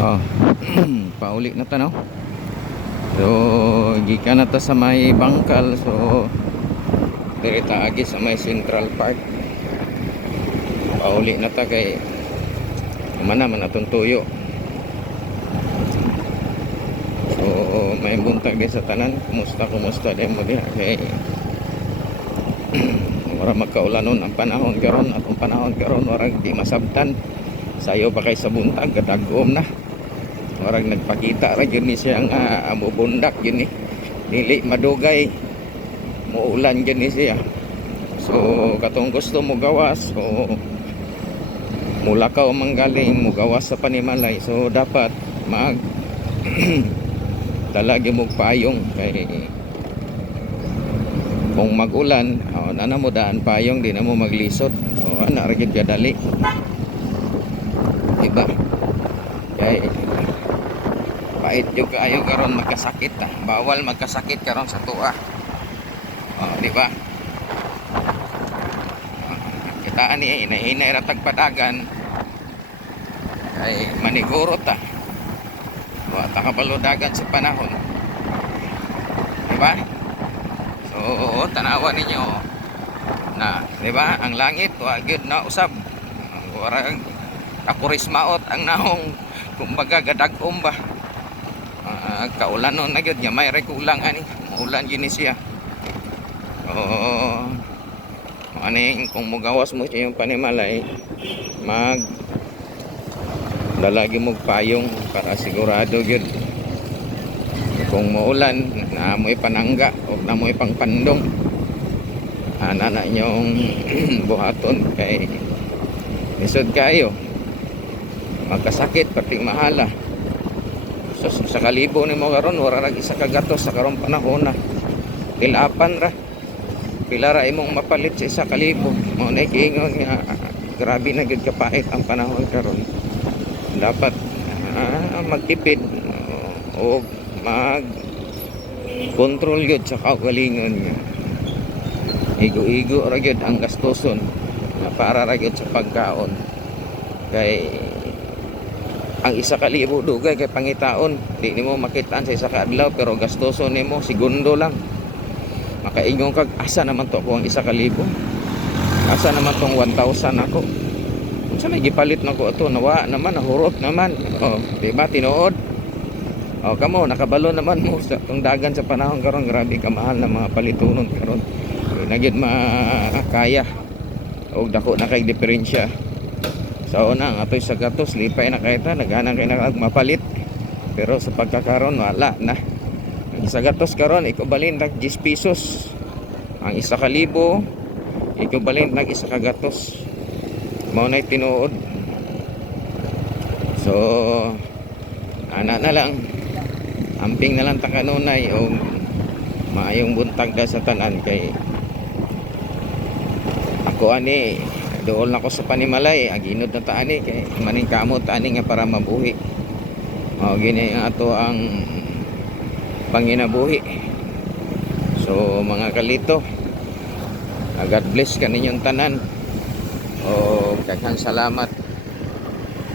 Oh, pauli na ta no. So, gikan na ta sa may bangkal. So, diri ta agi sa may Central Park. Pauli na ta kay mana man atong tuyo. So, may buntag di sa tanan. Kumusta din mo diha kay wala magkaulanon ang panahon karon, atong panahon karon warag di masabtan. Sayo pa kay sa buntag kadagom na. Warag nagpakita ra gyud ni siya nga mubundak gyud ni. Dili madugay. Muulan gyud ni siya. So katong gusto mo gawas, so mulakaw manggaling mo gawas sa Panimalay. So dapat mag talagi mo payong kay kung magulan, nana mo daan payong di na mo maglisod. So ana ra gyud kadali. Diba? Kay pait yung kayo karon magkasakit bawal magkasakit karon sa tuwa. Di ba? Kita ani inahinay ra tagpadagan kay maniguro ta. Wa ta kabaludagan sa panahon. Di ba? So tanawa ninyo na, di ba? Ang langit wa gyud na usab. Warang akurismaot ang nahong kumbaga gadag-om ba. Kaulanon na gyud nya may kulang ani ulan gyud ni siya. Aning kung mugawas mo siya yung Panimalay, mag dalagi mo payong para sigurado gyud kung maulan na amoy panangga o na amoy pangpandong ana na nyong buhaton kay lisod kayo magkasakit pati mahala. So sa kalibo ni mo karon wala ra isa ka gatos sa karon panahon na kilapan ra pila ra imong mapalit sa isa kalibo mo na kiingon nga grabe na gid kapait ang panahon karon. Dapat magtipid o mag control gyud sa kaugalingon nga igo-igo ra gyud ang gastuson na para ra gyud sa pagkaon kay ang isa ka libo dugay kay pangitaon di nimo makitaan sa isa ka adlaw pero gastuson nimo segundo lang. Makaingon kag asa naman to ako ang isa ka libo, asa naman tong 1,000 ako, unsa may gipalit nako ato nawa naman nahurot naman. Di ba tinuod kamo nakabalo naman mo sa tong dagan sa panahon karon. Grabe ka mahal na mga palitunon karon na gyud makaya og dako na kay diferensya. Sa una nga ito'y sa gatos lipay na kayo ta naghanang kayo na mapalit pero sa pagkakaroon wala na. Ang isa gatos karon ikubalin nag 10 pesos, ang isa ka libo ikubalin nag isa ka gatos. Mao nay tinuod. So ana na lang amping na lang ta kanunay o maayong buntag da sa tanan kay ako ani dool na ko sa Panimalay aginod na taani kay maning kamot taani nga para mabuhi. Gini ato ang panginabuhi. So mga kalito, God bless kaninyong tanan o daghang salamat